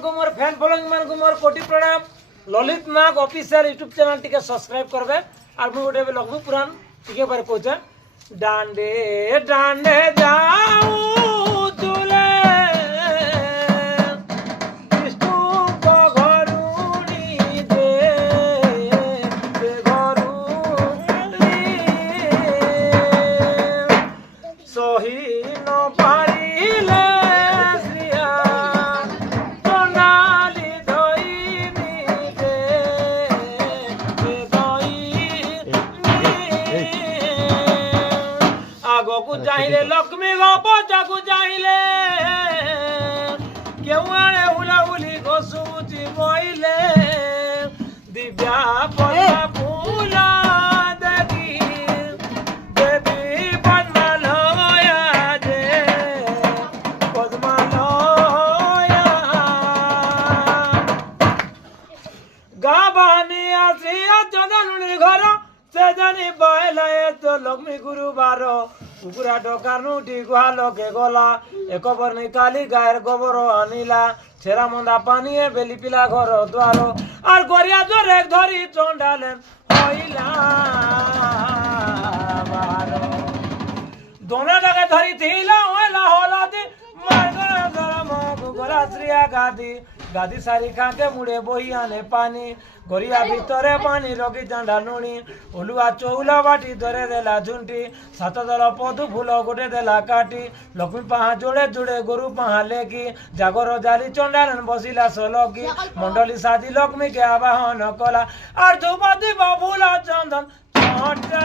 मोर fan following मान को मोर कोटि प्रणाम। ललित नाग ऑफिशियल यूट्यूब चैनल टिके सब्सक्राइब करबे। और मु गोटे लघु पुराण टिके बारे कहछे। डांडे डांडे जाऊ तुले विष्णु को घरुनी दे घरुनी सही न पारिले आगो चाहिए लक्ष्मी गपचाकू चाहिए क्यों आने हुलाहुली घसुची मोइले दिव्या पद्मा फूला देखी देवी पद्मा लोया जे पद्मा लोया गाबानी आश्रिया चंदनुनी घर से जानी बहलाए तो लक्ष्मी गुरुवार कुकुरा डकानु गुहाल के गला एक बर्णी काली गायर गोबर आनिला छेरा मंदा पानी बेली पिला घर द्वार और गरिया जोरे धरी चंडालेन हईला दोनों जगह धरी थीला होला होला दी मारगरा जरा मो गोरा श्रिया गादी गादी सारी खाके मुड़े बोही आने पानी गोरिया भितरे पानी रखी चांडा नुणी ओलुआ चौला बाटी धरे देला झुंटी सात दल पदु फूल गोटे देला काटी लक्ष्मी पाहा जोड़े जोड़े गोरु पाहा लेकी जागर जाली चंडालन बसिला सलकी मंडली सादी लक्ष्मी के आवाहन कला और धूप दीप फूल चंदन छटा